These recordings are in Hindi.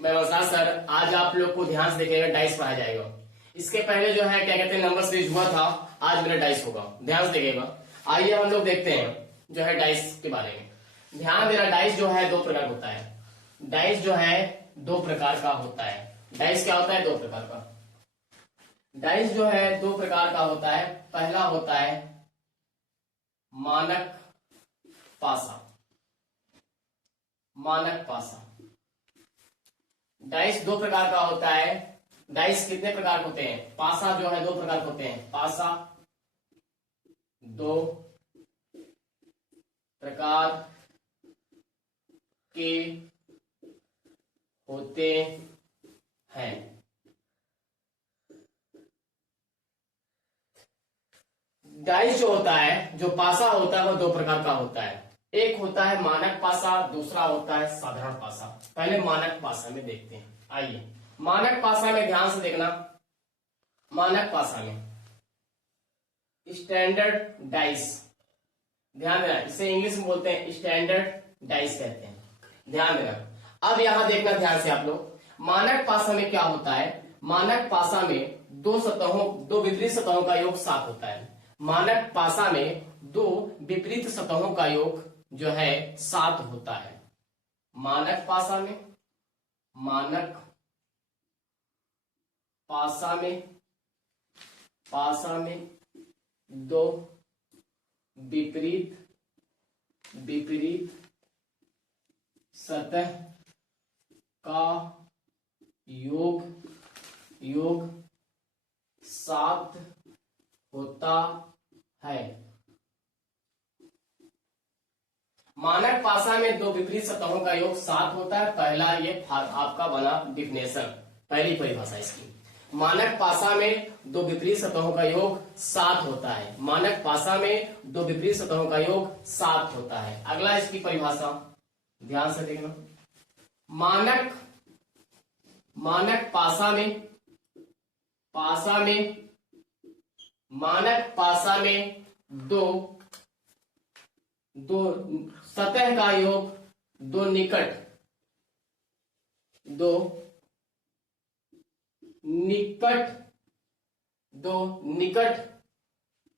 मैं वंशराज सर। आज आप लोग को ध्यान से देखिएगा, डाइस पढ़ाया जाएगा। इसके पहले जो है क्या कहते हैं नंबर सीरीज हुआ था, आज मेरा डाइस होगा। ध्यान से देखिएगा। आइए हम लोग देखते हैं जो है डाइस के बारे में। ध्यान देना, डाइस जो है दो प्रकार होता है। डाइस जो है दो प्रकार का होता है। डाइस क्या होता है? दो प्रकार का। डाइस जो है दो प्रकार का होता है। पहला होता है मानक पासा। मानक पासा। डाइस दो प्रकार का होता है। डाइस कितने प्रकार होते हैं? पासा जो है दो प्रकार होते हैं। पासा दो प्रकार के होते हैं। डाइस जो होता है, जो पासा होता है, वह दो प्रकार का होता है। एक होता है मानक पासा, दूसरा होता है साधारण पासा। पहले मानक पासा में देखते हैं। आइए मानक पासा में ध्यान से देखना। मानक पासा में स्टैंडर्ड डाइस, ध्यान देना, इसे इंग्लिश में बोलते हैं स्टैंडर्ड डाइस कहते हैं। ध्यान देना। अब यहां देखना ध्यान से आप लोग। मानक पासा में क्या होता है? मानक पासा में दो विपरीत सतहों का योग 7 होता है। मानक पासा में दो विपरीत सतहों का योग जो है 7 होता है। मानक पासा में दो विपरीत सतह का योग 7 होता है। मानक पासा में दो विपरीत सतहों का योग 7 होता है। पहला ये आपका बना डिफिनेशन, पहली परिभाषा इसकी। मानक पासा में दो विपरीत सतहों का योग 7 होता है। मानक पासा में दो विपरीत सतहों का योग 7 होता है। अगला इसकी परिभाषा ध्यान से देखना। मानक पासा में दो सतह का योग दो निकट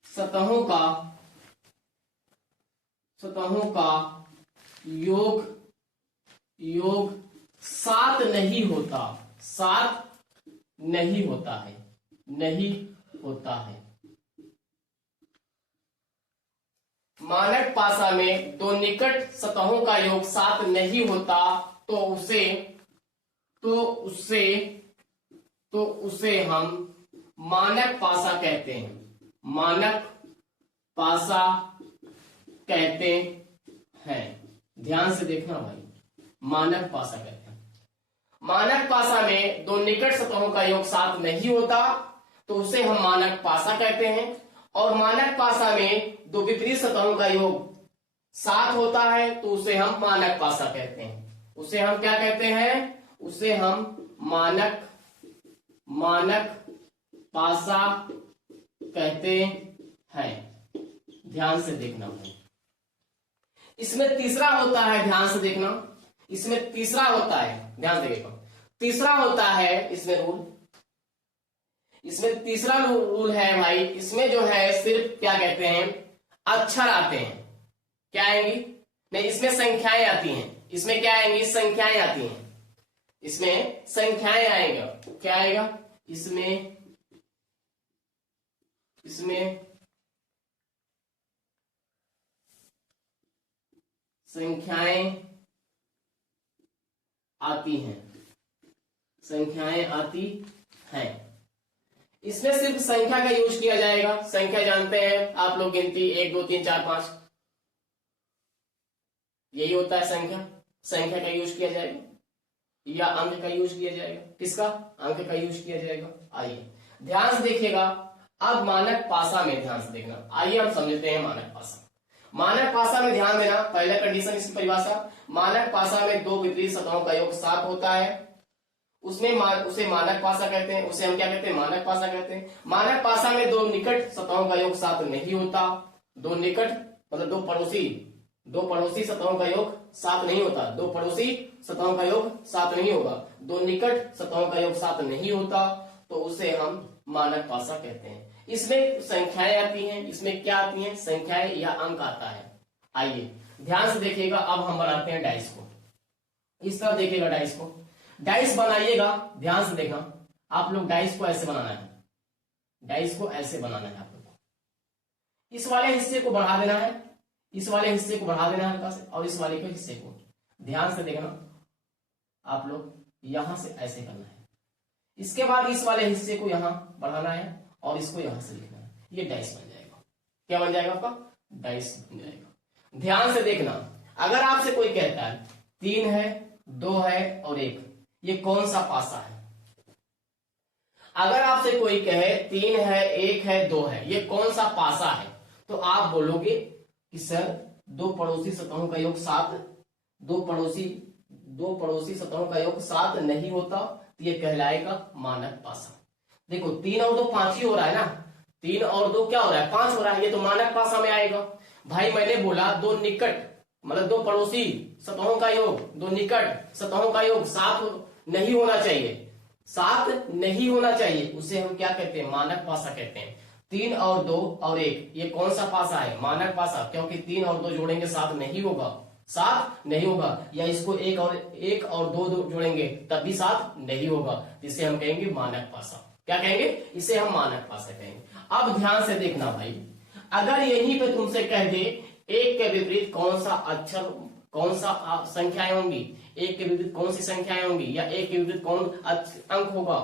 सतहों का योग 7 नहीं होता है। मानक पासा में दो निकट सतहों का योग 7 नहीं होता तो उसे हम मानक पासा कहते हैं। मानक पासा कहते हैं। ध्यान से देखना भाई, मानक पासा कहते हैं। मानक पासा में दो निकट सतहों का योग 7 नहीं होता तो उसे हम मानक पासा कहते हैं। और मानक पासा में दो विपरीत सतहों का योग 7 होता है तो उसे हम मानक पासा कहते हैं। उसे हम क्या कहते हैं? उसे हम मानक पासा कहते हैं। ध्यान से देखना भाई। इसमें तीसरा होता है, ध्यान से देखना, इसमें तीसरा होता है, ध्यान से देखो। तीसरा होता है इसमें रूल। इसमें तीसरा रूल है भाई। इसमें जो है सिर्फ क्या कहते हैं, अक्षर आते हैं। क्या आएंगी? नहीं, इसमें संख्याएं आती हैं। इसमें क्या आएंगी? संख्याएं आती हैं। इसमें संख्याएं आएगा। क्या आएगा? इसमें संख्याएं आती हैं। संख्याएं आती हैं। इसमें सिर्फ संख्या का यूज किया जाएगा। संख्या जानते हैं आप लोग, गिनती 1 2 3 4 5, यही होता है संख्या। संख्या का यूज किया जाएगा या अंक का यूज किया जाएगा। किसका? अंक का यूज किया जाएगा। आइए ध्यान से देखिएगा। अब मानक पासा में ध्यान से देखना। आइए हम समझते हैं मानक पासा। मानक पासा में ध्यान देना, पहला कंडीशन इसकी परिभाषा। मानक पासा में दो विपरीत सतहों का योग 7 होता है। उसे मानक पासा कहते हैं। उसे हम क्या कहते हैं? मानक पासा कहते हैं। मानक पासा में दो निकट सतहों का योग 7 नहीं होता। दो निकट मतलब दो पड़ोसी दो पड़ोसी सतहों का योग 7 नहीं होता, दो पड़ोसी सतहों का योग 7 नहीं होगा, दो निकट सतहों का योग 7 नहीं होता, तो उसे हम मानक पासा कहते हैं। इसमें संख्याएं आती हैं, इसमें क्या आती हैं, संख्याएं या अंक आता है। आइए ध्यान से देखिएगा, अब हम बनाते हैं डाइस को। इस तरह देखिएगा डाइस को, डाइस बनाइएगा, ध्यान से देखना आप लोग, डाइस को ऐसे बनाना है, डाइस को ऐसे बनाना है आप लोग को। इस वाले हिस्से को बढ़ा देना है, इस वाले हिस्से को बढ़ा देना है हल्का से, और इस वाले के हिस्से को ध्यान से देखना आप लोग, यहां से ऐसे करना है। इसके बाद इस वाले हिस्से को यहां बढ़ाना है और इसको यहां से लिखना है, ये डाइस बन जाएगा। क्या बन जाएगा आपका, डाइस बन जाएगा। ध्यान से देखना, अगर आपसे कोई कहता है 3 है, 2 है और 1, ये कौन सा पासा है? अगर आपसे कोई कहे 3 है, 1 है, 2 है, ये कौन सा पासा है, तो आप बोलोगे कि सर दो पड़ोसी सतहों का योग 7, दो पड़ोसी सतहों का योग 7 नहीं होता, तो ये कहलाएगा मानक पासा। देखो 3 और 2 5 ही हो रहा है ना, 3 और 2 क्या हो रहा है, 5 हो रहा है, ये तो मानक पासा में आएगा। भाई मैंने बोला दो निकट मतलब दो पड़ोसी सतहों का योग, दो निकट सतहों का योग 7 नहीं होना चाहिए, 7 नहीं होना चाहिए, उसे हम क्या कहते हैं, मानक पासा कहते हैं। 3 और 2 और 1, ये कौन सा पासा है, मानक पासा, क्योंकि 3 और 2 जोड़ेंगे 7 नहीं होगा, 7 नहीं होगा, या इसको 1 और 2 जोड़ेंगे तब भी 7 नहीं होगा, जिसे हम कहेंगे मानक पासा। क्या कहेंगे, इसे हम मानक पासा कहेंगे। अब ध्यान से देखना भाई, अगर यहीं पे तुमसे कह दे 1 के विपरीत कौन सा अक्षर, कौन सा संख्याएं होंगी, 1 के विपरीत कौन सी संख्याएं होंगी, या 1 के विपरीत कौन अंक होगा,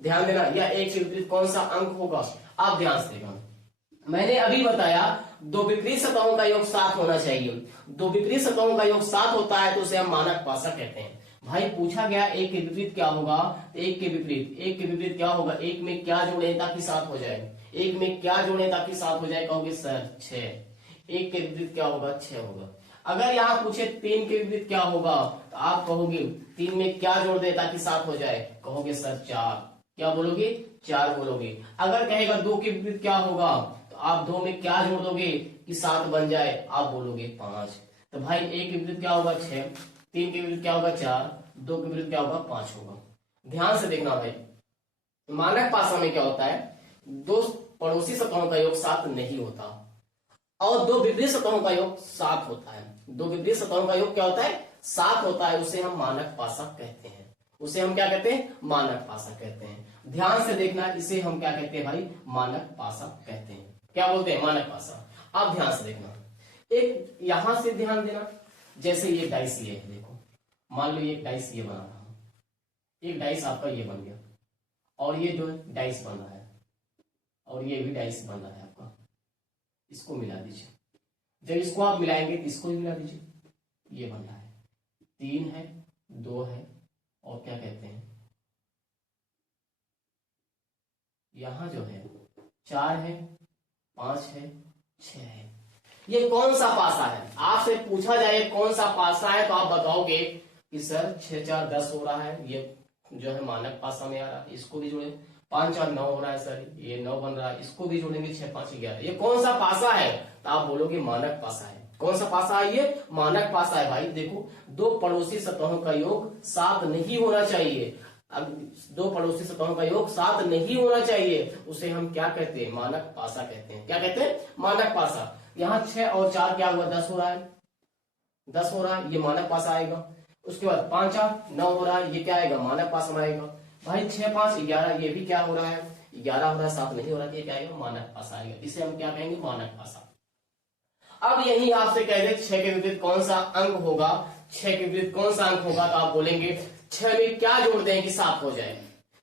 ध्यान देना, या 1 के विपरीत कौन सा अंक होगा। आप ध्यान से देखना, मैंने अभी बताया दो विपरीत सतहों का योग 7 होना चाहिए, दो विपरीत सतहों का योग 7 होता है तो उसे हम मानक पासा कहते हैं। भाई पूछा गया 1 के विपरीत क्या होगा, 1 के विपरीत क्या होगा, 1 में क्या जोड़े ताकि 7 हो जाए, 1 में क्या जोड़े ताकि 7 हो जाए, कहोगे सर 6, 1 के विपरीत क्या होगा, 6 होगा। अगर यहाँ पूछे 3 के विपरीत क्या होगा, तो आप कहोगे 3 में क्या जोड़ दे ताकि 7 हो जाए, कहोगे सर 4, क्या बोलोगे, 4 बोलोगे। अगर कहेगा 2 के विपरीत क्या होगा, तो आप 2 में क्या जोड़ दोगे कि 7 बन जाए, आप बोलोगे 5। तो भाई 1 के विपरीत क्या होगा, 6, 3 के विपरीत क्या होगा, 4, 2 के विपरीत क्या होगा, 5 होगा। ध्यान से देखना भाई, मानक पासा में क्या होता है, दो पड़ोसी सतहों का योग 7 नहीं होता और दो विपरीत सतहों का योग 7 होता है। दो विपरीत सतहों का योग क्या होता है, 7 होता है, उसे हम मानक पासा कहते हैं। उसे हम क्या कहते हैं, मानक पासा कहते हैं। ध्यान से देखना, इसे हम क्या कहते हैं भाई, मानक पासा कहते हैं। क्या बोलते हैं, मानक पासा। अब ध्यान से देखना, एक यहां से ध्यान देना, जैसे ये डाइस ये है, देखो मान लो ये डाइस ये बना रहा हूं, एक डाइस आपका ये बन गया, और ये जो डाइस बन रहा है, और ये भी डाइस बन रहा है आपका, इसको मिला दीजिए। जब इसको आप मिलाएंगे तो इसको भी मिला दीजिए, ये बन रहा है 3 है, 2 है, और क्या कहते हैं यहां जो है 4 है, 5 है, 6 है। ये कौन सा पासा है, आपसे पूछा जाए कौन सा पासा है, तो आप बताओगे कि सर 6 4 10 हो रहा है, ये जो है मानक पासा में आ रहा है, इसको भी जोड़े। 5 4 9 हो रहा है सर, ये 9 बन रहा है, इसको भी जोड़ेंगे 6 5 11, ये कौन सा पासा है, तो आप बोलोगे मानक पासा है। कौन सा पासा है, ये मानक पासा है। भाई देखो, दो पड़ोसी सतहों का योग 7 नहीं होना चाहिए, अब दो पड़ोसी सतहों का योग 7 नहीं होना चाहिए, उसे हम क्या कहते हैं, मानक पासा कहते हैं। क्या कहते हैं, मानक पासा। यहाँ 6 और 4 क्या हुआ, 10 हो रहा है, 10 हो रहा है, ये मानक पासा आएगा। उसके बाद 5 4 9 हो रहा है, ये क्या आएगा, मानक पासा में आएगा। भाई 6 5 11, ये भी क्या हो रहा है, 11 हो रहा है, 7 नहीं हो रहा, ये क्या आएगा, मानक पासा आएगा। इसे हम क्या कहेंगे, मानक पासा। अब यही आपसे कह दे 6 के विपरीत कौन सा अंक होगा, 6 के विपरीत कौन सा अंक होगा, तो आप बोलेंगे 6 में क्या जोड़ दें कि 7 हो जाए।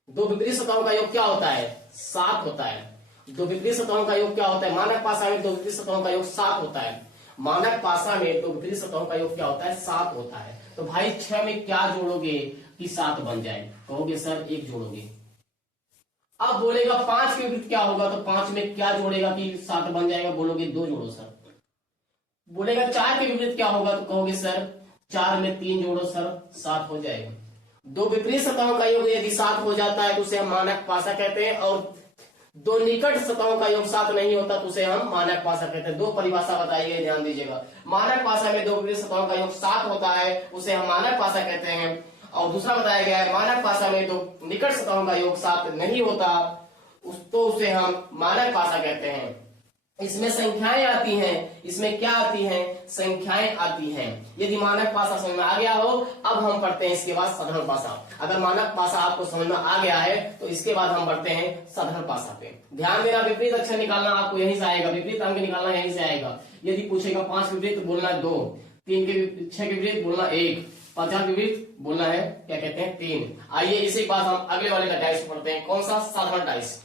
दो विपरीत सतहों का योग क्या होता है, 7 होता है। दो विपरीत सतहों का योग क्या होता है, मानक पासा में दो विपरीत सतहों का योग 7 होता है। मानक पासा में दो विपरीत सतहों का योग क्या होता है, 7 होता है। तो भाई 6 में क्या जोड़ोगे कि 7 बन जाए, कहोगे सर 1 जोड़ोगे। अब बोलेगा 5 के विपरीत क्या होगा, तो 5 में क्या जोड़ेगा कि 7 बन जाएगा, बोलोगे 2 जोड़ो सर। बोलेगा 4 के विपरीत क्या होगा, तो कहोगे सर 4 में 3 जोड़ो सर, 7 हो जाएगा। दो विपरीत सतहों का योग यदि 7 हो जाता है तो उसे हम मानक पासा कहते हैं, और दो निकट सतहों का योग 7 नहीं होता तो उसे हम मानक पासा कहते हैं। दो परिभाषा बताई गई, ध्यान दीजिएगा। मानक पासा में दो विपरीत सतहों का योग 7 होता है, उसे हम मानक पासा कहते हैं। और दूसरा बताया गया है मानक पासा में दो निकट सतहों का योग 7 नहीं होता तो उसे हम मानक पासा कहते हैं। इसमें संख्याएं आती हैं, इसमें क्या आती हैं, संख्याएं आती हैं। यदि मानक पासा समझ में आ गया हो, अब हम पढ़ते हैं इसके बाद साधारण पासा। अगर मानक पासा आपको समझ में आ गया है तो इसके बाद हम बढ़ते हैं साधारण पासा पे। ध्यान देना, विपरीत अक्षर निकालना आपको यहीं से आएगा, विपरीत अंक निकालना यहीं से आएगा। यदि पूछेगा 5 विपरीत बोलना है 2, 6 के विपरीत बोलना 1, 50 विपरीत बोलना है क्या कहते हैं 3। आइए इसी बात हम अगले वाले का डाइस पढ़ते हैं। कौन सा? साधारण डाइस,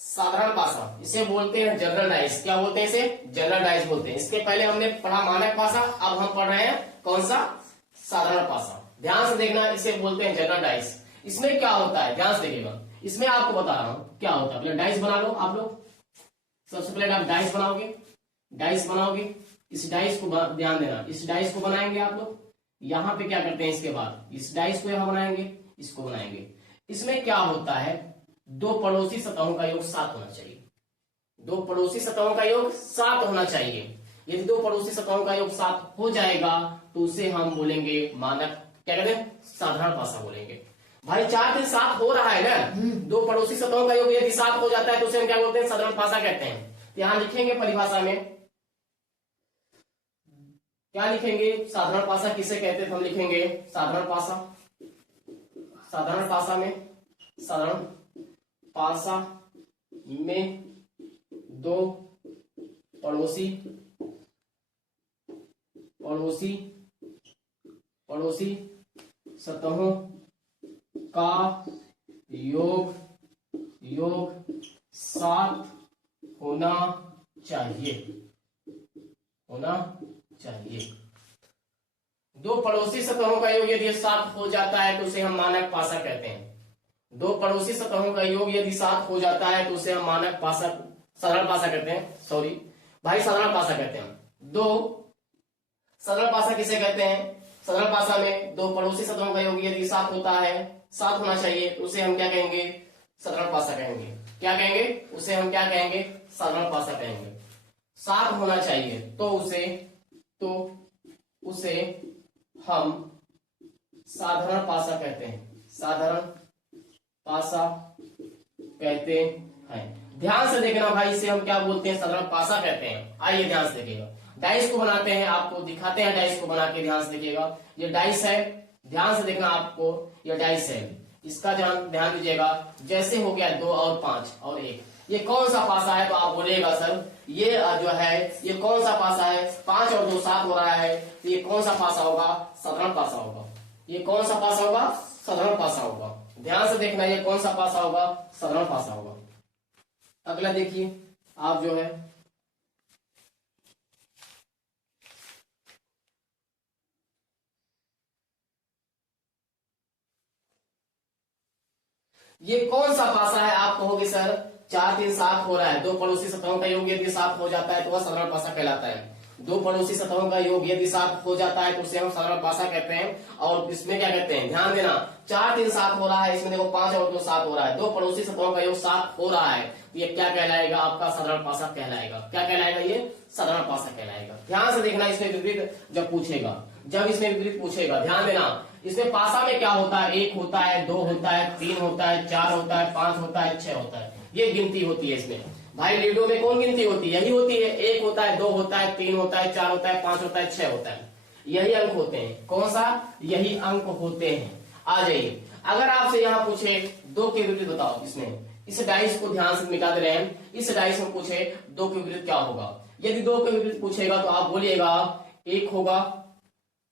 साधारण पासा। इसे बोलते हैं जनरल डाइस। क्या बोलते हैं इसे? जनरल डाइस बोलते हैं। इसके पहले हमने पढ़ा मानक पासा, अब हम पढ़ रहे हैं कौन सा? साधारण पासा। ध्यान से देखना, इसे बोलते हैं जनरल डाइस। इसमें क्या होता है, ध्यान से देखिएगा। इसमें आपको बता रहा हूं क्या होता है। पहले डाइस बना लो आप लोग। सबसे पहले आप डाइस बनाओगे, डाइस बनाओगे। इस डाइस को ध्यान देना, इस डाइस को बनाएंगे आप लोग। यहां पे क्या करते हैं, इसके बाद इस डाइस को यहां बनाएंगे, इसको बनाएंगे। इसमें क्या होता है, दो पड़ोसी सतहों का योग 7 होना चाहिए। दो पड़ोसी सतहों का योग 7 होना चाहिए। यदि दो पड़ोसी सतहों का योग 7 हो जाएगा तो उसे हम बोलेंगे मानक, क्या कहते हैं, साधारण पासा बोलेंगे। भाई 4 3 7 हो रहा है ना, दो पड़ोसी सतहों का योग यदि 7 हो जाता है तो उसे हम क्या बोलते हैं, साधारण पासा कहते हैं। यहां लिखेंगे परिभाषा में, क्या लिखेंगे, साधारण पासा किसे कहते हैं, हम लिखेंगे साधारण पासा। साधारण पासा में, साधारण पासा में दो पड़ोसी पड़ोसी पड़ोसी सतहों का योग 7 होना चाहिए, होना चाहिए। दो पड़ोसी सतहों का योग यदि 7 हो जाता है तो उसे हम मानक पासा कहते हैं। दो पड़ोसी सतहों का योग यदि 7 हो जाता है तो उसे हम मानक पासा, साधारण पासा कहते हैं। सॉरी भाई, साधारण पासा कहते हैं। दो साधारण पासा किसे कहते हैं, साधारण पासा में दो पड़ोसी सतहों का योग यदि 7 होता है, 7 होना चाहिए तो उसे हम क्या कहेंगे, साधारण पासा कहेंगे। क्या कहेंगे, उसे हम क्या कहेंगे, साधारण पासा कहेंगे। 7 होना चाहिए तो उसे हम साधारण पासा कहते हैं, साधारण पासा कहते हैं। ध्यान से देखना भाई, इसे हम क्या बोलते हैं, साधारण पासा कहते हैं। आइए ध्यान से देखिएगा, डाइस को बनाते हैं, आपको दिखाते हैं डाइस को बना के। ध्यान से देखिएगा, ये डाइस है, ध्यान से देखना आपको, ये डाइस है। इसका ध्यान दीजिएगा, जैसे हो गया 2 और 5 और 1, ये कौन सा पासा है, तो आप बोलिएगा सर ये जो है ये कौन सा पासा है, 5 और 2 7 हो रहा है, तो ये कौन सा पासा होगा, साधारण पासा होगा। ये कौन सा पासा होगा, साधारण पासा होगा। ध्यान से देखना, ये कौन सा पासा होगा, साधारण पासा होगा। अगला देखिए आप जो है, ये कौन सा पासा है, आप कहोगे सर 4 3 7 हो रहा है। दो पड़ोसी सतहों का योग यदि 7 हो जाता है तो वह साधारण पासा कहलाता है। दो पड़ोसी सतहों का योग यदि 7 हो जाता है तो उसे हम साधारण पासा कहते हैं। और इसमें क्या कहते हैं, ध्यान देना, 4 3 7 हो रहा है, इसमें देखो 5 और 2 7 हो रहा है। दो पड़ोसी सतहों का योग 7 हो रहा है, तो ये क्या कहलाएगा, आपका साधारण पासा कहलाएगा। क्या कहलाएगा, ये साधारण पासा कहलाएगा। ध्यान से देखना, इसमें विपरीत जब पूछेगा, जब इसमें विपरीत पूछेगा, ध्यान देना, इसमें पासा में क्या होता है, 1 होता है, 2 होता है, 3 होता है, 4 होता है, 5 होता है, 6 होता है। ये गिनती होती है इसमें। भाई लूडो में कौन गिनती होती है, यही होती है। 1 होता है, 2 होता है, 3 होता है, 4 होता है, 5 होता है, 6 होता है। यही अंक होते हैं। कौन सा, यही अंक होते हैं। आ जाइए, अगर आपसे यहाँ पूछे 2 के विपरीत बताओ, इसमें इस डाइस को ध्यान से मिटा दे रहे हैं, इस डाइस में पूछे 2 के विपरीत क्या होगा। यदि 2 के विपरीत पूछेगा तो आप बोलिएगा 1 होगा,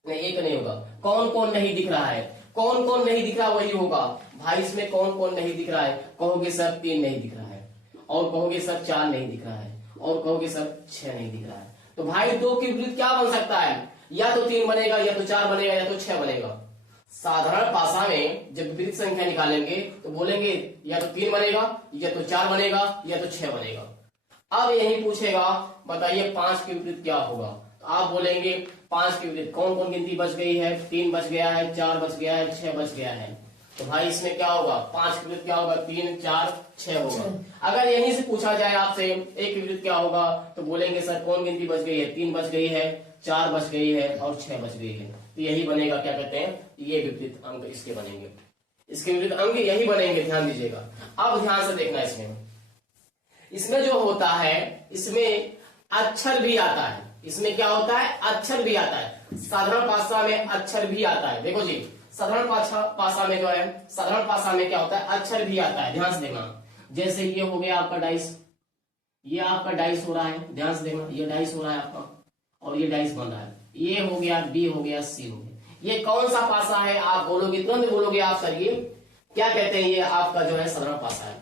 नहीं 1 नहीं होगा। कौन कौन नहीं दिख रहा है, कौन कौन नहीं दिख रहा वही होगा। भाई इसमें कौन कौन नहीं दिख रहा है, कहोगे सर 3 नहीं दिख रहा है, और कहोगे सर 4 नहीं दिख रहा है, और कहोगे सर 6 नहीं दिख रहा है। तो भाई 2 के विपरीत क्या बन सकता है, या तो 3 बनेगा, या तो 4 बनेगा, या तो 6 बनेगा। साधारण पासा में जब विपरीत संख्या निकालेंगे तो बोलेंगे या तो 3 बनेगा, या तो 4 बनेगा, या तो 6 बनेगा। अब यही पूछेगा बताइए 5 के विपरीत क्या होगा, तो आप बोलेंगे 5 के विपरीत कौन कौन गिनती बच गई है, 3 बच गया है, 4 बच गया है, 6 बच गया है। तो भाई इसमें क्या होगा, 5 के विपरीत क्या होगा, 3 4 6 होगा। अगर यहीं से पूछा जाए आपसे 1 के विपरीत क्या होगा, तो बोलेंगे सर कौन गिनती बच गई है, 3 बच गई है, 4 बच गई है और 6 बच गई है। तो यही बनेगा, क्या कहते हैं, ये विपरीत अंक इसके बनेंगे, इसके विपरीत अंक यही बनेंगे, ध्यान दीजिएगा। अब ध्यान से देखना, इसमें जो होता है, इसमें अक्षर भी आता है, इसमें क्या होता है, अक्षर भी आता है। साधारण पासा में अक्षर भी आता है। देखो जी, साधारण पासा में जो है, साधारण पासा में क्या होता है, अक्षर भी आता है। ध्यान से देखना, जैसे ये हो गया आपका डाइस, ये आपका डाइस हो रहा है, ध्यान से देखना, ये डाइस हो रहा है आपका और ये डाइस बन रहा है, ये हो गया, बी हो गया, सी हो गया। ये कौन सा पासा है, आप बोलोगे, तुरंत बोलोगे आप, सर ये क्या कहते हैं, ये आपका जो है साधारण पासा है।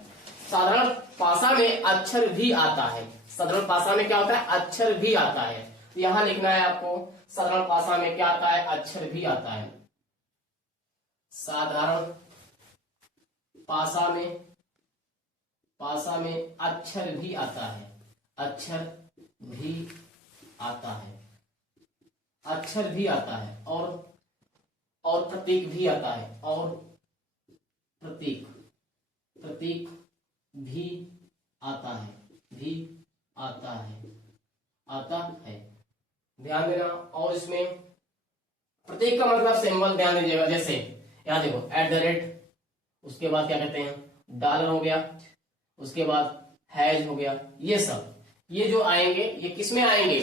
साधारण पासा में अक्षर भी आता है, साधारण पासा में क्या होता है, अक्षर भी आता है। तो यहां लिखना है आपको, साधारण पासा में क्या आता है, अक्षर भी आता है। साधारण पासा में अक्षर भी आता है, अक्षर भी आता है, अक्षर भी आता है और प्रतीक भी आता है, और प्रतीक भी आता है, आता है। ध्यान देना। और इसमें प्रतीक का मतलब सिंबल, ध्यान दीजिएगा। जैसे यहां देखो, @ उसके बाद क्या कहते हैं, डॉलर हो गया, उसके बाद हैज हो गया, ये सब, ये जो आएंगे ये किस में आएंगे,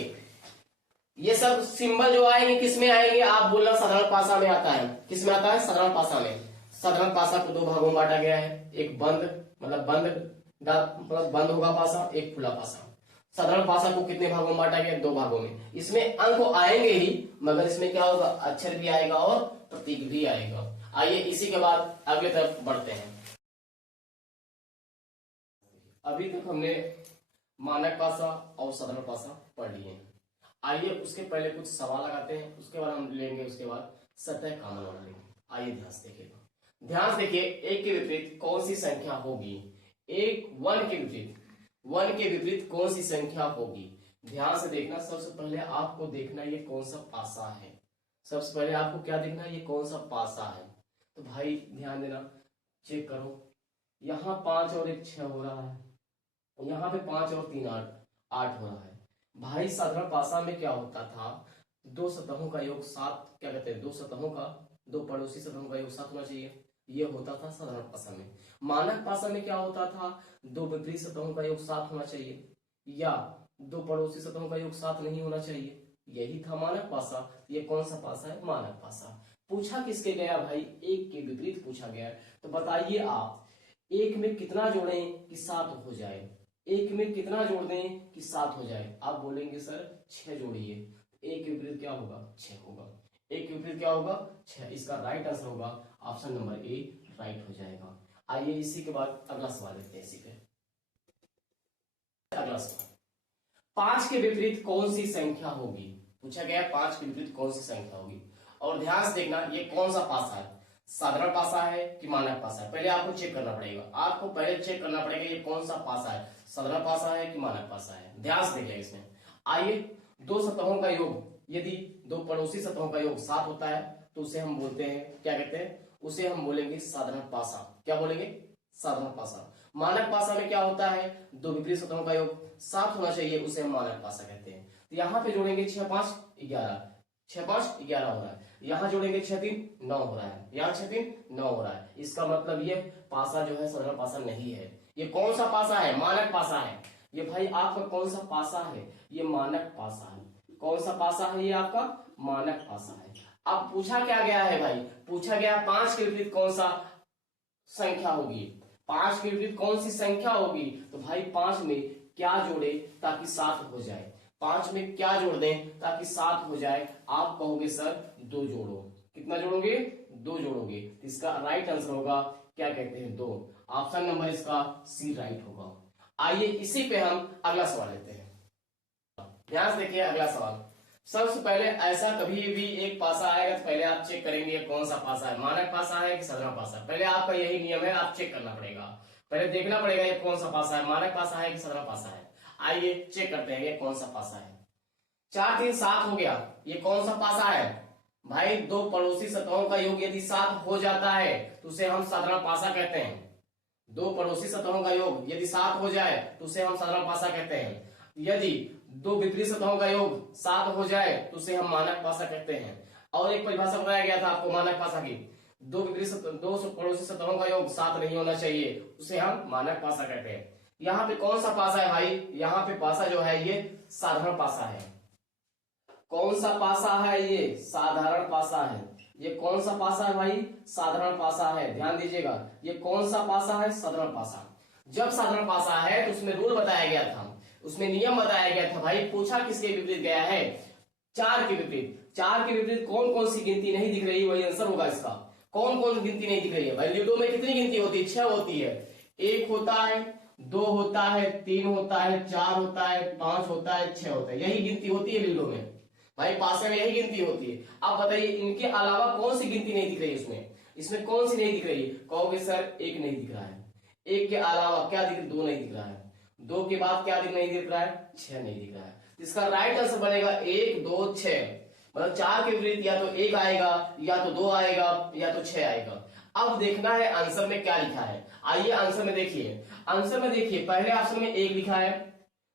ये सब सिंबल जो आएंगे किस में आएंगे, आप बोलना साधारण पासा में आता है। किस में आता है, साधारण पासा में। साधारण पासा को 2 भागों में बांटा गया है, एक बंद मतलब बंद होगा पासा, एक खुला पासा। साधारण पासा को कितने भागों में बांटा गया, 2 भागों में। इसमें अंक आएंगे ही, मगर इसमें क्या होगा, अक्षर भी आएगा और प्रतीक भी आएगा। आइए इसी के बाद अगले तरफ बढ़ते हैं। अभी तक हमने मानक पासा और साधारण पासा पढ़ लिए। आइए उसके पहले कुछ सवाल लगाते हैं, उसके बाद हम लेंगे, उसके बाद सतह कॉमन वाला लेंगे। आइए ध्यान से देखिएगा, ध्यान से देखिए, 1 के विपरीत कौन सी संख्या होगी, 1 के विपरीत कौन सी संख्या होगी। ध्यान से देखना, सबसे पहले आपको देखना ये कौन सा पासा है, सबसे पहले आपको क्या देखना, ये कौन सा पासा है। तो भाई ध्यान देना, चेक करो, यहाँ 5 और 1 6 हो रहा है, यहाँ पे 5 और 3 8 हो रहा है। भाई साधारण पासा में क्या होता था, 2 सतहों का योग 7, क्या कहते हैं, 2 सतहों का, 2 पड़ोसी सतहों का योग 7 होना चाहिए, ये होता था साधारण पासा में। मानक पासा में क्या होता था, 2 विपरीत सतहों का योग 7 होना चाहिए, या 2 पड़ोसी सतहों का योग 7 नहीं होना चाहिए, यही था मानक पासा। ये कौन सा पासा है, मानक पासा। पूछा किसके गया भाई, 1 के विपरीत पूछा गया। तो बताइए आप, 1 में कितना जोड़ें कि 7 हो जाए, 1 में कितना जोड़ दें कि 7 हो जाए। आप बोलेंगे सर 6 जोड़िए, 1 के विपरीत क्या होगा, 6 होगा, 1 के विपरीत क्या होगा, 6। इसका राइट आंसर होगा ऑप्शन नंबर ए, राइट हो जाएगा। आइए इसी के बाद अगला सवाल देखते हैं। इसी पे अगला सवाल, 5 के विपरीत कौन सी संख्या होगी, पूछा गया 5 के विपरीत कौन सी संख्या होगी। और ध्यान से देखना, ये कौन सा पासा है, साधारण पासा है कि मानक पासा है, पहले आपको चेक करना पड़ेगा, आपको पहले चेक करना पड़ेगा ये कौन सा पासा है, साधारण पासा है कि मानक पासा है। ध्यान से देखिए इसमें। आइए, 2 सतहों का योग, यदि 2 पड़ोसी सतहों का योग 7 होता है तो उसे हम बोलते हैं, क्या कहते हैं, उसे हम बोलेंगे साधारण पासा। क्या बोलेंगे, साधारण पासा। मानक पासा में क्या होता है, 2 विपरीत सतहों का योग 7 होना चाहिए, उसे हम मानक पासा कहते हैं। तो यहाँ पे जोड़ेंगे 6 5 11, 6 5 11 हो रहा है, यहाँ जोड़ेंगे 6 3 9 हो रहा है, यहाँ 6 3 9 हो रहा है। इसका मतलब ये पासा जो है साधारण पासा नहीं है। ये कौन सा पासा है, मानक पासा है। ये भाई आपका कौन सा पासा है, ये मानक पासा है। कौन सा पासा है, ये आपका मानक पासा है। अब पूछा क्या गया है भाई, पूछा गया 5 के विपरीत कौन सा संख्या होगी, 5 के विपरीत कौन सी संख्या होगी। तो भाई 5 में क्या जोड़े ताकि 7 हो जाए, 5 में क्या जोड़ दें ताकि 7 हो जाए। आप कहोगे सर 2 जोड़ो, कितना जोड़ोगे, 2 जोड़ोगे। इसका राइट आंसर होगा, क्या कहते हैं, 2। ऑप्शन नंबर इसका सी राइट होगा। आइए इसी पे हम अगला सवाल लेते हैं। ध्यान से देखिए अगला सवाल। सबसे पहले ऐसा कभी भी एक पासा आएगा तो पहले आप चेक करेंगे कौन सा पासा है, मानक पासा है कि साधारण पासा है। पहले आपका यही नियम है, आप चेक करना पड़ेगा, पहले देखना पड़ेगा ये कौन सा पासा है, मानक पासा है कि साधारण पासा है। आइए चेक करते हैं ये कौन सा पासा है। 4 3 7 हो गया, ये कौन सा पासा है, भाई दो पड़ोसी सतहों का योग यदि 7 हो जाता है तो उसे हम साधारण पासा कहते हैं। दो पड़ोसी सतहों का योग यदि 7 हो जाए तो उसे हम साधारण पासा कहते हैं। यदि दो विपरीत सतहों का योग 7 हो जाए तो उसे हम मानक पासा कहते हैं। और एक परिभाषा बताया गया था आपको मानक पासा की, दो पड़ोसी सतहों का योग 7 नहीं होना चाहिए, उसे हम मानक पासा कहते हैं। यहाँ पे कौन सा पासा है भाई, यहाँ पे पासा जो है ये साधारण पासा है। कौन सा पासा है, ये साधारण पासा है। ये कौन सा पासा है भाई, साधारण पासा है। ध्यान दीजिएगा, ये कौन सा पासा है, साधारण पासा। जब साधारण पासा है तो उसमें रूल बताया गया था, उसमें नियम बताया गया था भाई। पूछा किसके विपरीत गया है, 4 के विपरीत। 4 के विपरीत कौन कौन सी गिनती नहीं दिख रही, वही आंसर होगा इसका। कौन कौन गिनती नहीं दिख रही है भाई, लूडो में कितनी गिनती होती है, 6 होती है। 1 होता है, 2 होता है, 3 होता है, 4 होता है, 5 होता है, 6 होता है, यही गिनती होती है लूडो में भाई। पासे में यही गिनती होती है। आप बताइए इनके अलावा कौन सी गिनती नहीं दिख रही है इसमें, इसमें कौन सी नहीं दिख रही। कहोगे सर 1 नहीं दिख रहा है। 1 के अलावा क्या दिख, 2 नहीं दिख रहा है। 2 के बाद क्या नहीं दिख रहा है, 6 नहीं दिख रहा है। इसका राइट आंसर बनेगा 1 2 6। मतलब 4 के विपरीत या तो 1 आएगा, या तो 2 आएगा, या तो 6 आएगा। अब देखना है आंसर में क्या लिखा है। आइए आंसर में देखिए, आंसर में देखिए पहले ऑप्शन में 1 लिखा है,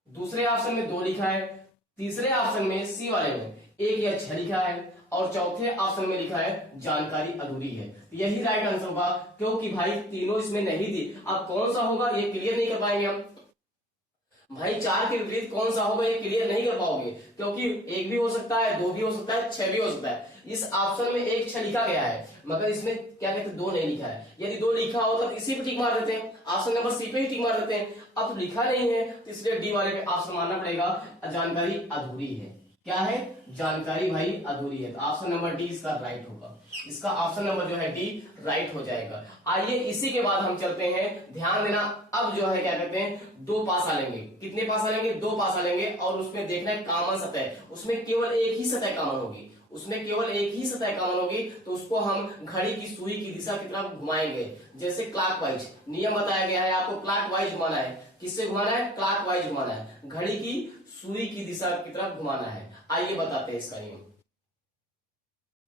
दूसरे ऑप्शन में 2 लिखा है, तीसरे ऑप्शन में सी वाले में 1 या 6 लिखा है, और चौथे ऑप्शन में लिखा है जानकारी अधूरी है। यही राइट आंसर होगा, क्योंकि भाई तीनों इसमें नहीं थी। अब कौन सा होगा ये क्लियर नहीं कर पाएंगे हम भाई। 4 के विपरीत कौन सा होगा ये क्लियर नहीं कर पाओगे, क्योंकि 1 भी हो सकता है, 2 भी हो सकता है, 6 भी हो सकता है। इस ऑप्शन में 1 6 लिखा गया है, मगर इसमें क्या कहते हैं 2 नहीं लिखा है। यदि 2 लिखा होता तो इसी पे टिक मार देते हैं, ऑप्शन नंबर सी पे ही टिक मार देते हैं। अब तो लिखा नहीं है तो इसलिए डी वाले पे ऑप्शन मानना पड़ेगा, जानकारी अधूरी है। क्या है, जानकारी भाई अधूरी है। तो ऑप्शन नंबर डी इसका राइट होगा, इसका ऑप्शन नंबर जो है डी राइट हो जाएगा। आइए इसी के बाद हम चलते हैं, ध्यान देना। अब जो है क्या कहते हैं 2 पासा लेंगे। कितने पासा लेंगे, 2 पासा लेंगे, और उसमें देखना है कॉमन सतह, उसमें केवल एक ही सतह कॉमन होगी, उसमें केवल एक ही सतह कॉमन होगी। तो उसको हम घड़ी की सुई की दिशा की तरफ घुमाएंगे, जैसे क्लॉकवाइज। नियम बताया गया है आपको, क्लॉकवाइज घुमाना है। किससे घुमाना है, क्लॉकवाइज घुमाना है, घड़ी की सुई की दिशा की तरफ घुमाना है। आइए बताते हैं इसका नियम।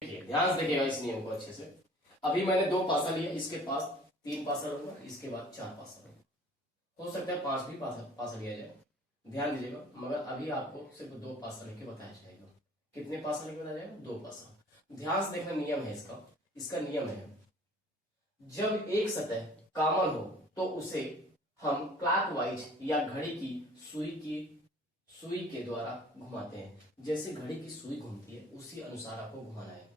देखिए ध्यान से देखिएगा इस नियम को अच्छे से। अभी मैंने 2 पासा लिया, इसके पास 3 पासा लूंगा, इसके बाद 4 पासा लूंगा, हो सकता है 5 भी पासा लिया जाए। ध्यान दीजिएगा, मगर अभी आपको सिर्फ 2 पासा लेके बताया जाएगा। कितने पासा लेके बताया जाएगा, 2 पासा। ध्यान से देखना, नियम है इसका। इसका नियम है, जब एक सतह कॉमन हो तो उसे हम क्लॉकवाइज या घड़ी की सुई के द्वारा घुमाते हैं। जैसे घड़ी की सुई घूमती है उसी अनुसार आपको घुमाना है,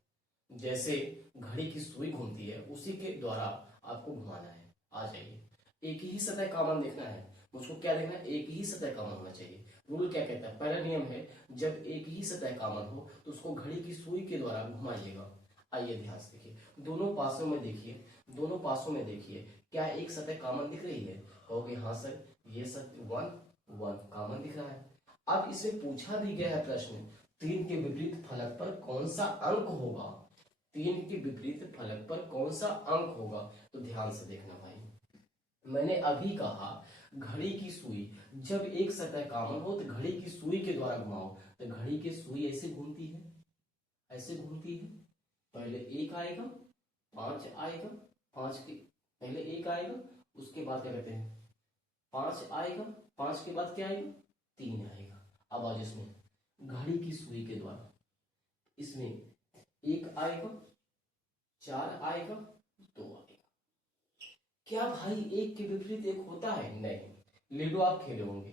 जैसे घड़ी की सुई घूमती है उसी के द्वारा आपको घुमाना है। आ जाइए, एक ही सतह कॉमन देखना है मुझको। क्या देखना है, एक ही सतह कॉमन होना चाहिए। रूल क्या कहता है, पहला नियम है जब एक ही सतह कॉमन हो तो उसको घड़ी की सुई के द्वारा घुमाइएगा। आइए ध्यान से देखिए, दोनों पासों में देखिए, दोनों पासों में देखिए क्या एक सतह कॉमन दिख रही है। कहोगे हाँ सर, ये सतह 1 कॉमन दिख रहा है। अब इसमें पूछा भी गया है प्रश्न, 3 के विपरीत फलक पर कौन सा अंक होगा। 3 के विपरीत फलक पर कौन सा अंक होगा, तो ध्यान से देखना भाई। मैंने अभी कहा घड़ी की सुई, जब एक सतह कॉमन हो तो घड़ी की सुई के द्वारा घुमाओ। तो घड़ी की सुई ऐसे घूमती है, ऐसे घूमती है। पहले 1 आएगा, 5 आएगा, 5 के पहले 1 आएगा, उसके बाद क्या कहते हैं 5 आएगा, 5 के बाद क्या आएगा, 3 आएगा। अब आज इसमें घड़ी की सुई के द्वारा इसमें 1 आएगा, 4 आएगा, 2 आएगा। क्या भाई 1 के विपरीत 1 होता है? नहीं। लूडो आप खेले होंगे,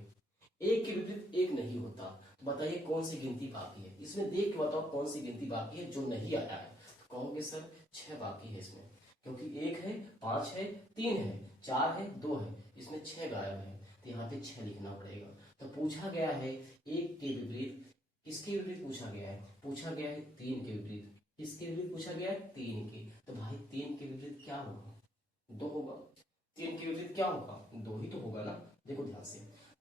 1 के विपरीत 1 नहीं होता। तो बताइए कौन सी गिनती बाकी है, इसमें देख के बताओ कौन सी गिनती बाकी है जो नहीं आया है। तो कहोगे सर 6 बाकी है इसमें, क्योंकि 1 है, 5 है, 3 है, 4 है, 2 है, इसमें 6 गायब है। तो यहाँ पे 6 लिखना पड़ेगा। तो पूछा गया है 1 के विपरीत, किसके विपरीत पूछा गया है, पूछा गया है 3 के विपरीत। किसके विपरीत पूछा गया है, 3 के। तो भाई 3 के विपरीत क्या होगा, 2 होगा। 3 के विपरीत क्या होगा, 2 ही तो होगा ना। देखो ध्यान से,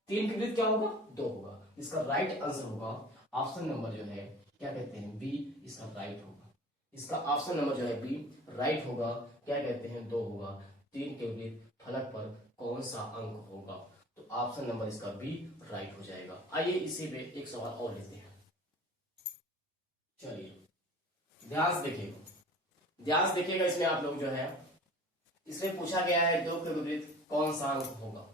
3 के विपरीत क्या होगा, 2 होगा। इसका राइट आंसर होगा ऑप्शन नंबर जो है क्या कहते हैं बी, इसका राइट होगा। इसका ऑप्शन नंबर जो है बी राइट होगा। क्या कहते हैं 2 होगा। 3 के विपरीत फलक पर कौन सा अंक होगा, तो ऑप्शन नंबर इसका बी राइट हो जाएगा। आइए इसी पे एक सवाल और लेते हैं। चलिए ध्यान से देखिएगा, ध्यान से देखिएगा। इसमें आप लोग जो है, इसमें पूछा गया है 2 के विपरीत कौन सा अंक होगा,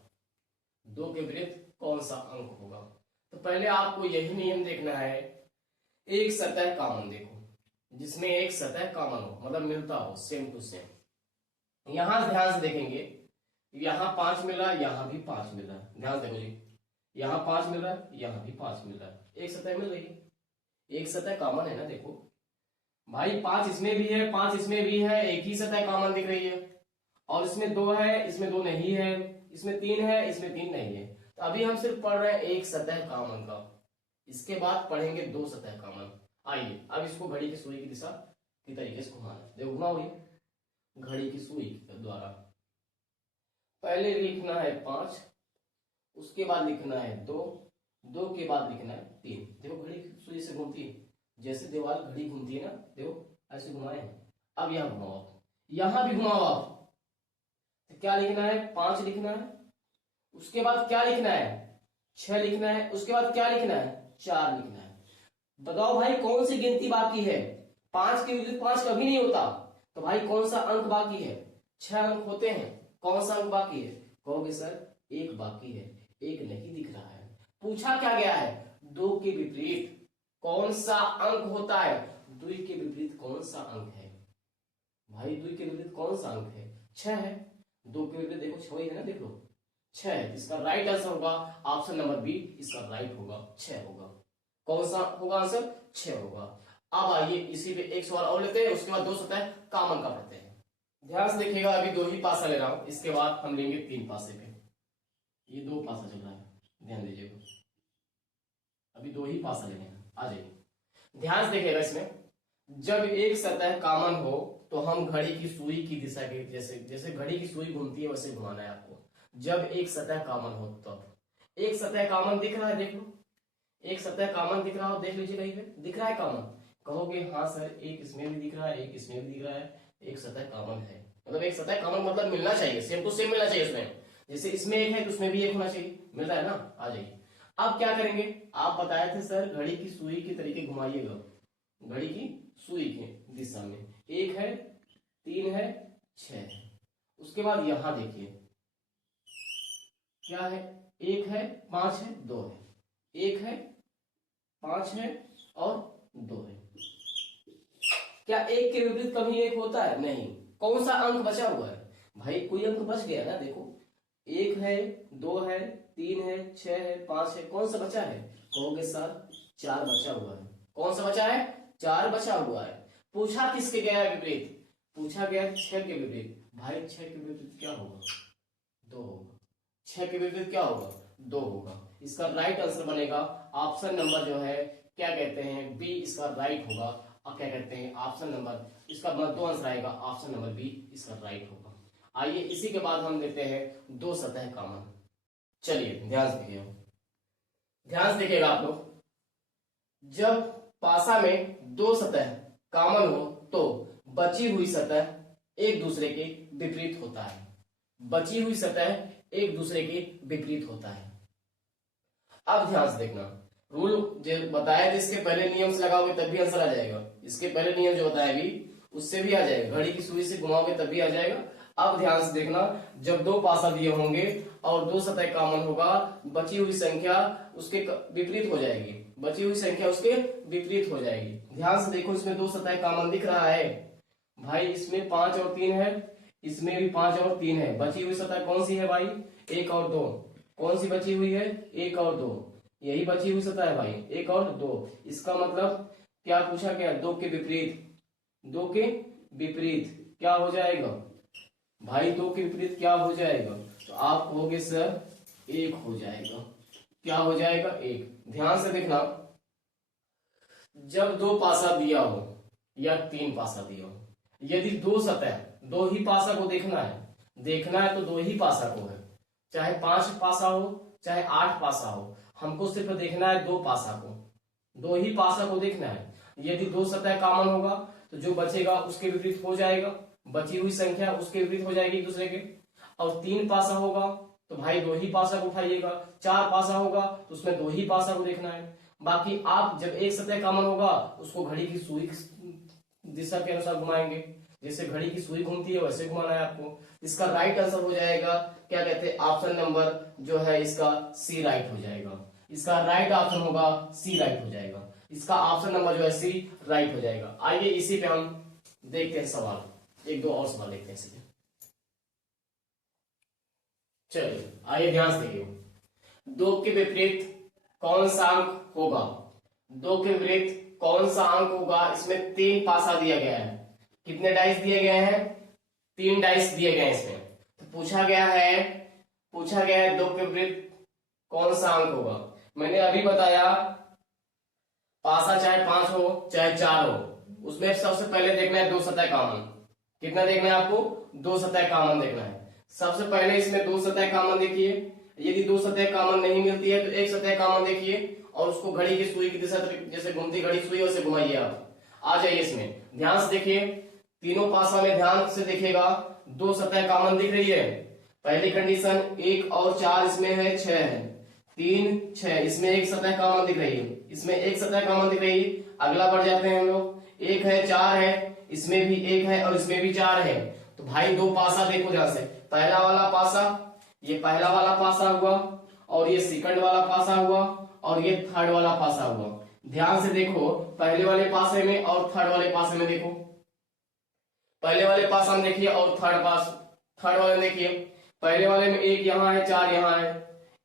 2 के विपरीत कौन सा अंक होगा। तो पहले आपको यही नियम देखना है, एक सतह कॉमन देखो, जिसमें एक सतह कॉमन हो, मतलब मिलता हो, सेम टू सेम। यहां ध्यान से देखेंगे, यहां 5 मिल रहा है, यहां भी 5 मिल रहा है। ध्यान से देखो जी, यहां 5 मिल रहा है, यहां भी 5 मिल रहा है, एक सतह मिल रही है, एक सतह कॉमन है ना। देखो भाई 5 इसमें भी है, 5 इसमें भी है, एक ही सतह कॉमन दिख रही है। और इसमें 2 है, इसमें 2 नहीं है, इसमें 3 है, इसमें 3 नहीं है। तो अभी हम सिर्फ पढ़ रहे हैं एक सतह कॉमन का, इसके बाद पढ़ेंगे 2 सतह कॉमन। आइए अब इसको घड़ी की सुई की दिशा के तरीके से घुमाना है। देखो घुमाओ, ये घड़ी की सुई के द्वारा पहले लिखना है 5, उसके बाद लिखना है 2, 2 के बाद लिखना है 3। देखो घड़ी की सुई से घूमती है, जैसे दीवार घड़ी घूमती है ना, देखो ऐसे घुमाए। अब यहां घुमाओ आप, यहां भी घुमाओ आप। तो क्या लिखना है, 5 लिखना है, उसके बाद क्या लिखना है, 6 लिखना है, उसके बाद क्या लिखना है, 4 लिखना है। बताओ भाई कौन सी गिनती बाकी है, 5 के विपरीत 5 कभी नहीं होता। तो भाई कौन सा अंक बाकी है, 6 अंक होते हैं, कौन सा अंक बाकी है। कहोगे सर 1 बाकी है, 1 नहीं दिख रहा है। पूछा क्या गया है, 2 के विपरीत कौन सा अंक होता है, 2 के विपरीत कौन सा अंक है। भाई 2 के विपरीत कौन सा अंक है, 6 है। 2 के विपरीत देखो 6 है ना, देख लो 6 है। इसका राइट आंसर होगा ऑप्शन नंबर बी, इसका राइट होगा 6 होगा। कौन सा होगा आंसर, 6 होगा। अब आइए इसी पे एक सवाल और लेते हैं, उसके बाद 2 सतह कॉमन का पढ़ते हैं। ध्यान से देखिएगा, अभी 2 ही पासा ले रहा हूं, इसके बाद हम लेंगे 3 पासे पे। ये 2 पासा चल रहा है, ध्यान दीजिएगा, अभी 2 ही पासा लेने हैं। आ जाइए ध्यान से देखिएगा, इसमें जब एक सतह कॉमन हो तो हम घड़ी की सुई की दिशा के जैसे जैसे घड़ी की सुई घूमती है वैसे घुमाना है आपको। जब एक सतह कॉमन हो तब, एक सतह कॉमन दिख रहा है, देख लो एक सतह कॉमन दिख रहा हो, देख लीजिए कहीं पे दिख रहा है कॉमन। कहोगे हाँ सर एक इसमें भी दिख रहा है, एक इसमें भी दिख रहा है, एक सतह कॉमन है। मतलब एक सतह कॉमन मतलब मिलना चाहिए, सेम टू सेम मिलना चाहिए उसमें। जैसे इसमें एक है तो उसमें भी एक होना चाहिए, मिल रहा है ना। आ जाइए अब क्या करेंगे, आप बताए थे सर घड़ी की सुई के तरीके घुमाइएगा, घड़ी की सुई के दिशा में 1 है, 3 है, 6 है। उसके बाद यहां देखिए क्या है, 1 है, 5 है, 2 है, 1 है, 5 है और 2 है। क्या 1 के विपरीत कभी 1 होता है, नहीं। कौन सा अंक बचा हुआ है, भाई कोई अंक बच गया ना। देखो 1 है, 2 है, 3 है, 6 है, 5 है, कौन सा बचा है। कहोगे सर 4 बचा हुआ है। कौन सा बचा है, 4 बचा हुआ है। पूछा किसके गया है विपरीत, पूछा गया 6 के विपरीत। भाई 6 के विपरीत क्या होगा, 2 होगा। 6 के विपरीत क्या होगा, 2 होगा। इसका राइट आंसर बनेगा ऑप्शन नंबर जो है क्या कहते हैं, बी इसका राइट होगा। और क्या कहते हैं ऑप्शन नंबर, इसका 2 आंसर आएगा, ऑप्शन नंबर बी इसका राइट होगा। आइए इसी के बाद हम लेते हैं 2 सतह कॉमन। चलिए ध्यान से देखिए, ध्यान से देखिएगा आप लोग, जब पासा में 2 सतह कॉमन हो तो बची हुई सतह एक दूसरे के विपरीत होता है, बची हुई सतह एक दूसरे के विपरीत होता है। अब ध्यान से देखना, रूल जो बताया था इसके पहले नियम से लगाओगे तब भी आंसर आ जाएगा, इसके पहले नियम जो बताया भी उससे भी आ जाएगा, घड़ी की सुई से घुमाओगे तब भी आ जाएगा। अब ध्यान से देखना, जब 2 पासा दिए होंगे और 2 सतह कॉमन होगा, बची हुई संख्या उसके विपरीत हो जाएगी, बची हुई संख्या उसके विपरीत हो जाएगी। ध्यान से देखो, इसमें 2 सतह कॉमन दिख रहा है भाई, इसमें 5 और 3 है, इसमें भी 5 और 3 है। बची हुई सतह कौन सी है भाई, 1 और 2। कौन सी बची हुई है, 1 और 2, यही बची हुई सतह है भाई, 1 और 2। इसका मतलब क्या पूछा गया, 2 के विपरीत, 2 के विपरीत क्या हो जाएगा भाई, 2 के विपरीत क्या हो जाएगा। तो आप कहोगे सर 1 हो जाएगा। क्या हो जाएगा, 1। ध्यान से देखना, जब 2 पासा दिया हो या 3 पासा दिया हो, यदि 2 सतह, 2 ही पासा को देखना है तो 2 ही पासा को है, चाहे 5 पासा हो चाहे 8 पासा हो, हमको सिर्फ देखना है 2 पासा को, 2 ही पासा को देखना है। यदि 2 सतह कॉमन होगा तो जो बचेगा उसके विपरीत हो जाएगा, बची हुई संख्या उसके विपरीत हो जाएगी एक दूसरे के। और 3 पासा होगा तो भाई 2 ही पासा को उठाइएगा, 4 पासा होगा तो उसमें 2 ही पासा को देखना है। बाकी आप जब एक सतह कॉमन होगा उसको घड़ी की सुई दिशा के अनुसार घुमाएंगे, जैसे घड़ी की सुई घूमती है वैसे घुमाना है आपको। इसका राइट आंसर हो जाएगा, क्या कहते हैं, ऑप्शन नंबर जो है इसका सी राइट हो जाएगा। इसका राइट ऑप्शन होगा सी राइट हो जाएगा। इसका ऑप्शन नंबर जो है सी राइट हो जाएगा। आइए इसी पे हम देखते हैं सवाल, एक दो और सवाल देखते हैं इसी पे। चलिए आइए ध्यान से देखिए, 2 के विपरीत कौन सा अंक होगा। 2 के विपरीत कौन सा अंक होगा। इसमें 3 पासा दिया गया है। कितने डाइस दिए गए हैं, 3 डाइस दिए गए हैं इसमें। तो पूछा गया है 2 के विपरीत कौन सा अंक होगा। मैंने अभी बताया पासा चाहे 5 हो चाहे 4 हो, उसमें सबसे पहले देखना है 2 सतह कॉमन। कितना देखना है आपको, 2 सतह कॉमन देखना है। सबसे पहले इसमें 2 सतह कॉमन देखिए। यदि 2 सतह कॉमन नहीं मिलती है तो एक सतह कॉमन देखिए और उसको घड़ी की सुई की दिशा जैसे घूमती घड़ी सुई वैसे घुमाइए आप। आ जाइए इसमें ध्यान से देखिए, तीनों पासा में ध्यान से देखिएगा 2 सतह कॉमन दिख रही है। पहली कंडीशन 1 और 4 इसमें है, 6 है, 3 6 इसमें एक सतह कॉमन दिख रही है, इसमें एक सतह कॉमन दिख रही है। अगला बढ़ जाते हैं हम लोग, 1 है 4 है, इसमें भी 1 है और इसमें भी 4 है। तो भाई 2 पासा देखो ध्यान से, पहला वाला पासा, ये पहला वाला पासा हुआ और ये सेकंड वाला पासा हुआ और ये थर्ड वाला पासा हुआ। ध्यान से देखो पहले वाले पासे में और थर्ड वाले पासे में देखो, पहले वाले पासा में देखिए और थर्ड वाले में देखिए। पहले वाले में 1 यहाँ है 4 यहाँ है,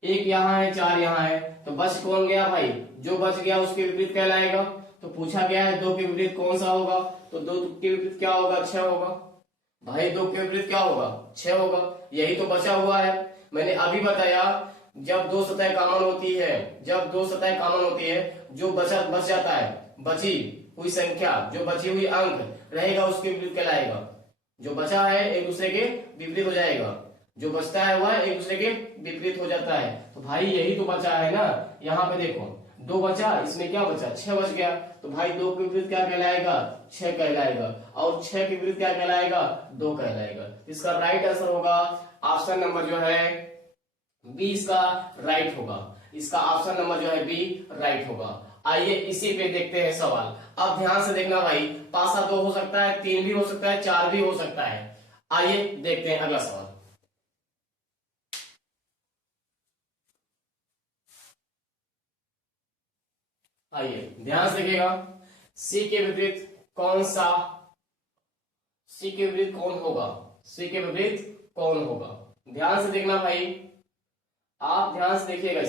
1 यहाँ है 4 यहाँ है, तो बच कौन गया भाई, जो बच गया उसके विपरीत कहलाएगा। तो पूछा गया है 2 के विपरीत कौन सा होगा, तो 2 के विपरीत क्या होगा, 6 होगा। भाई 2 के विपरीत क्या होगा, 6 होगा, यही तो बचा हुआ है। मैंने अभी बताया जब 2 सतह कॉमन होती है, जब 2 सतह कॉमन होती है, जो बच जाता है, बची हुई संख्या, जो बची हुई अंक रहेगा उसके विपरीत कहलाएगा। जो बचा है एक दूसरे के विपरीत हो जाएगा, जो बचता है वह एक दूसरे के विपरीत हो जाता है। तो भाई यही तो बचा है ना, यहाँ पे देखो 2 बचा, इसमें क्या बचा, 6 बच गया। तो भाई 2 के विपरीत क्या कहलाएगा, 6 कहलाएगा और 6 के विपरीत क्या कहलाएगा, 2 कहलाएगा। इसका राइट आंसर होगा ऑप्शन नंबर जो है बी, इसका राइट होगा। इसका ऑप्शन नंबर जो है बी राइट होगा। आइए इसी पे देखते हैं सवाल। अब ध्यान से देखना भाई, पासा 2 हो सकता है, 3 भी हो सकता है, 4 भी हो सकता है। आइए देखते हैं अगला सवाल। आइए ध्यान से देखिएगा, सी के विपरीत कौन सा, सी के विपरीत कौन होगा, सी के विपरीत कौन होगा। ध्यान से देखना भाई, आप ध्यान से देखिएगा।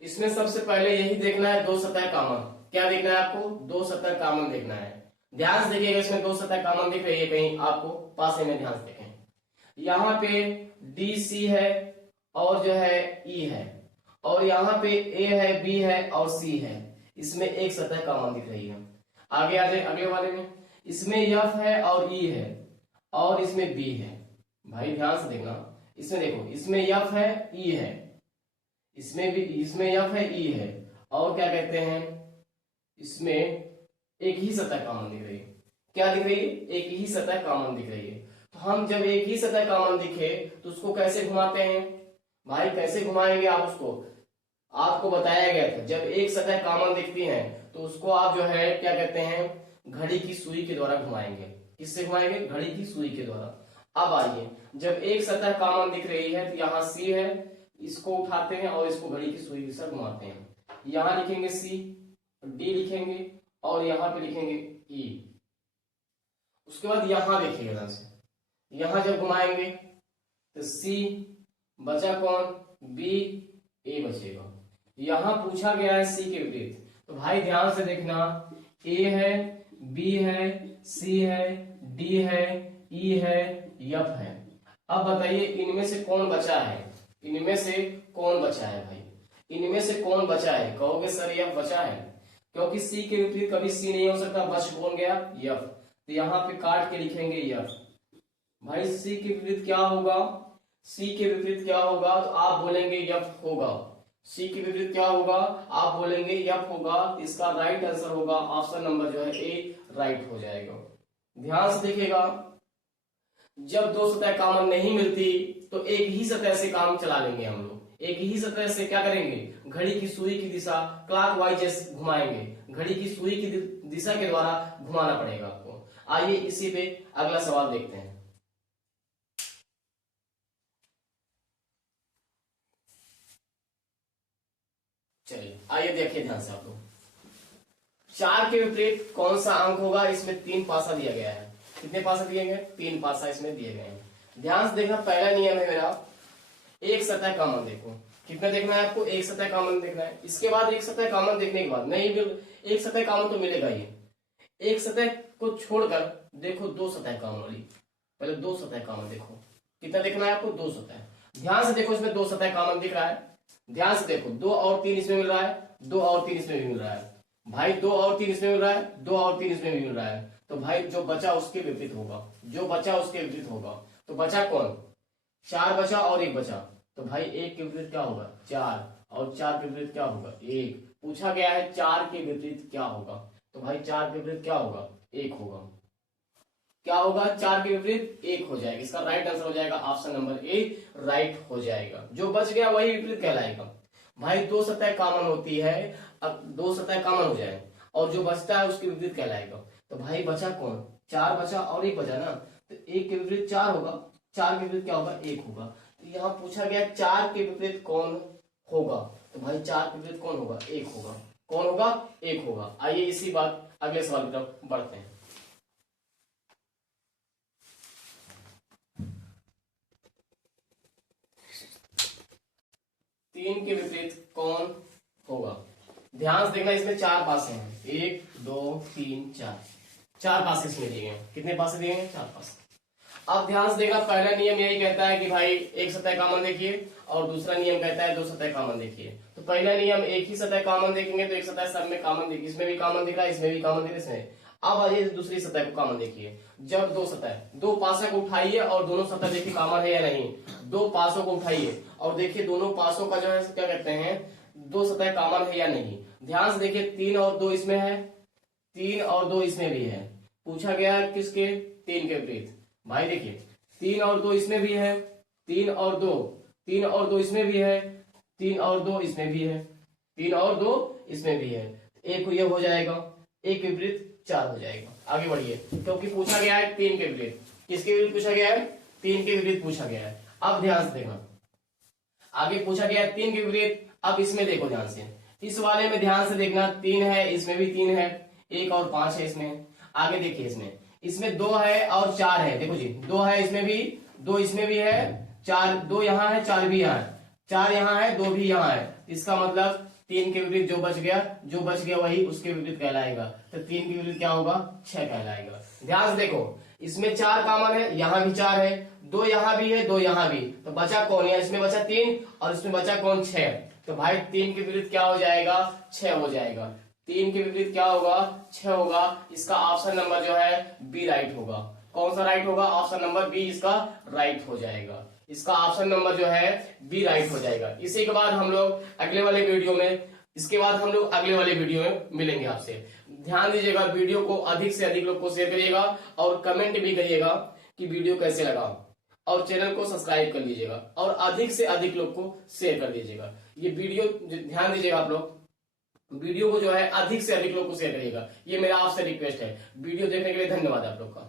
इसमें सबसे पहले यही देखना है 2 सतह कॉमन। क्या देखना है आपको, 2 सतह कॉमन देखना है। ध्यान से देखिएगा, इसमें 2 सतह कॉमन दिख रही है कहीं आपको, पासे में ध्यान से देखें। यहाँ पे डी सी है और जो है ई है, और यहाँ पे ए है, बी है और सी है। इसमें एक सतह कॉमन दिख रही है। आगे आ जाए अगले वाले में, इसमें एफ है और ई है और इसमें बी है। भाई ध्यान से देखना, इसमें देखो, इसमें एफ है, ई है, इसमें भी, इसमें एफ है, ई है और क्या कहते हैं, इसमें एक ही सतह कॉमन दिख रही है। क्या दिख रही है, एक ही सतह कॉमन दिख रही है। तो हम जब एक ही सतह कॉमन दिखे तो उसको कैसे घुमाते हैं भाई, कैसे घुमाएंगे आप उसको, आपको बताया गया था। जब एक सतह कॉमन दिखती है तो उसको आप जो है क्या कहते हैं, घड़ी की सुई के द्वारा घुमाएंगे। किससे घुमाएंगे, घड़ी की सुई के द्वारा। अब आइए, जब एक सतह कॉमन दिख रही है तो यहाँ सी है, इसको उठाते हैं और इसको घड़ी की सुई के साथ घुमाते हैं। यहाँ लिखेंगे सी, डी लिखेंगे और यहाँ पे लिखेंगे ई। उसके बाद यहाँ देखिएगा ध्यान से, यहाँ जब घुमाएंगे तो सी बचा कौन, बी, ए बचेगा। यहां पूछा गया है सी के विपरीत, तो भाई ध्यान से देखना, ए है, बी है, सी है, डी है, ई है, एफ है। अब बताइए इनमें से कौन बचा है, इनमें से कौन बचा है भाई, इनमें से कौन बचा है। कहोगे सर एफ बचा है, क्योंकि सी के विपरीत कभी सी नहीं हो सकता, बच कौन गया, एफ। तो यहाँ पे काट के लिखेंगे एफ। भाई सी के विपरीत क्या होगा, सी के विपरीत क्या होगा, तो आप बोलेंगे एफ होगा। सी के विपरीत क्या होगा, आप बोलेंगे एफ होगा। इसका राइट आंसर होगा ऑप्शन नंबर जो है ए राइट हो जाएगा। ध्यान से देखिएगा, जब 2 सतह कॉमन नहीं मिलती तो एक ही सतह से काम चला लेंगे हम लोग, एक ही सतह से क्या करेंगे, घड़ी की सुई की दिशा क्लॉकवाइज घुमाएंगे, घड़ी की सुई की दिशा के द्वारा घुमाना पड़ेगा आपको। आइए इसी पे अगला सवाल देखते हैं। चलिए आइए देखिए ध्यान से आप लोग, 4 के विपरीत कौन सा अंक होगा। इसमें 3 पासा दिया गया है। कितने पासा दिए गए, 3 पासा इसमें दिए गए हैं। ध्यान से देखना, पहला नियम है मेरा, एक सतह कॉमन देखो। कितना देखना है आपको, एक सतह कॉमन देखना है। इसके बाद एक सतह कॉमन देखने के बाद नहीं भी एक सतह कॉमन तो मिलेगा ही, एक सतह को छोड़कर देखो 2 सतह कॉमन वाली, पहले 2 सतह कॉमन देखो। कितना देखना है आपको, 2 सतह। ध्यान से देखो, इसमें 2 सतह कॉमन दिख रहा है। ध्यान से देखो, 2 और 3 इसमें मिल रहा है, 2 और 3 इसमें भी मिल रहा है भाई, 2 और 3 इसमें मिल रहा है, 2 और 3 इसमें भी मिल रहा है। तो भाई जो बचा उसके विपरीत होगा, जो बचा उसके विपरीत होगा। तो बचा कौन, 4 बचा और 1 बचा। तो भाई 1 के विपरीत क्या होगा, 4, और 4 के विपरीत क्या होगा, 1। पूछा गया है 4 के विपरीत क्या होगा, तो भाई 4 के विपरीत क्या होगा, 1 होगा। क्या होगा, 4 के विपरीत 1 हो जाएगा। इसका राइट आंसर हो जाएगा ऑप्शन नंबर ए, राइट हो जाएगा। जो बच गया वही विपरीत कहलाएगा। भाई 2 सतह कॉमन होती है, अब 2 सतह कॉमन हो जाए और जो बचता है उसके विपरीत कहलाएगा। तो भाई बचा कौन, 4 बचा और 1 बचा ना, तो 1 के विपरीत 4 होगा, 4 के विपरीत क्या होगा, 1 होगा। तो यहाँ पूछा गया 4 के विपरीत कौन होगा, तो भाई 4 के विपरीत कौन होगा, 1 होगा। कौन होगा, 1 होगा। आइए इसी बात अगले सवाल की तरफ बढ़ते हैं। 3 के विपरीत कौन होगा। ध्यान से देखना, इसमें 4 पासे हैं, 1 2 3 4, 4 पासे इसमें दिए गए। कितने पासे दिए गए, 4 पासे। अब ध्यान से देखना, पहला नियम यही कहता है कि भाई एक सतह कॉमन देखिए, और दूसरा नियम कहता है 2 सतह कॉमन देखिए। तो पहला नियम एक ही सतह कॉमन देखेंगे, तो एक सतह सब में कॉमन देखिए, इसमें भी कॉमन दिख रहा है, इसमें भी कॉमन दिख रहा है, इसमें। अब आइए दूसरी सतह को कॉमन देखिए। जब 2 सतह, 2 पासा को उठाइए और दोनों सतह देखिए कॉमन है या नहीं। 2 पासों को उठाइए और देखिए दोनों पासों का जो है क्या कहते हैं, 2 सतह कॉमन है या नहीं। ध्यान से देखिए, 3 और 2 इसमें है, 3 और 2 इसमें भी है। पूछा गया है किसके, 3 के विपरीत। भाई देखिए 3 और 2 इसमें भी है, 3 और 2, 3 और 2 इसमें भी है, 3 और 2 इसमें भी है, 3 और 2 इसमें भी है। एक ये हो जाएगा, 1 के विपरीत 4 हो जाएगा। आगे बढ़िए, क्योंकि पूछा गया है 3 के विपरीत। किसके विपरीत पूछा गया है, 3 के विपरीत पूछा गया है। अब ध्यान से देखना, आगे पूछा गया है 3 के विपरीत। अब इसमें देखो ध्यान से, इस वाले में ध्यान से देखना, 3 है, इसमें भी 3 है, 1 और 5 है इसमें। आगे देखिए, इसमें 2 है और 4 है। देखो जी, 2 है इसमें भी, 2 इसमें भी है, 4, 2 यहाँ है, 4 भी यहाँ है, 4 यहाँ है, 2 भी यहाँ है। इसका मतलब 3 के विपरीत जो बच गया, जो बच गया वही उसके विपरीत कहलाएगा। तो 3 के विपरीत क्या होगा, 6 कहलाएगा। ध्यान से देखो, इसमें 4 कॉमन है, यहाँ भी 4 है, 2 यहाँ भी है, 2 यहाँ भी। तो बचा कौन है, इसमें बचा 3 और इसमें बचा कौन, 6। तो भाई 3 के विपरीत क्या हो जाएगा, 6 हो जाएगा। 3 के विपरीत क्या होगा, 6 होगा। इसका ऑप्शन नंबर जो है बी राइट होगा। कौन सा राइट होगा, ऑप्शन नंबर बी इसका राइट हो जाएगा। इसका ऑप्शन नंबर जो है बी राइट हो जाएगा। इसी के बाद हम लोग अगले वाले वीडियो में, इसके बाद हम लोग अगले वाले वीडियो में मिलेंगे आपसे। ध्यान दीजिएगा, वीडियो को अधिक से अधिक लोग को शेयर करिएगा और कमेंट भी करिएगा कि वीडियो कैसे लगा, और चैनल को सब्सक्राइब कर लीजिएगा और अधिक से अधिक लोग को शेयर कर दीजिएगा। ये वीडियो ध्यान दीजिएगा, आप लोग वीडियो को जो है अधिक से अधिक लोग को शेयर करिएगा। ये मेरा आपसे रिक्वेस्ट है। वीडियो देखने के लिए धन्यवाद आप लोग का।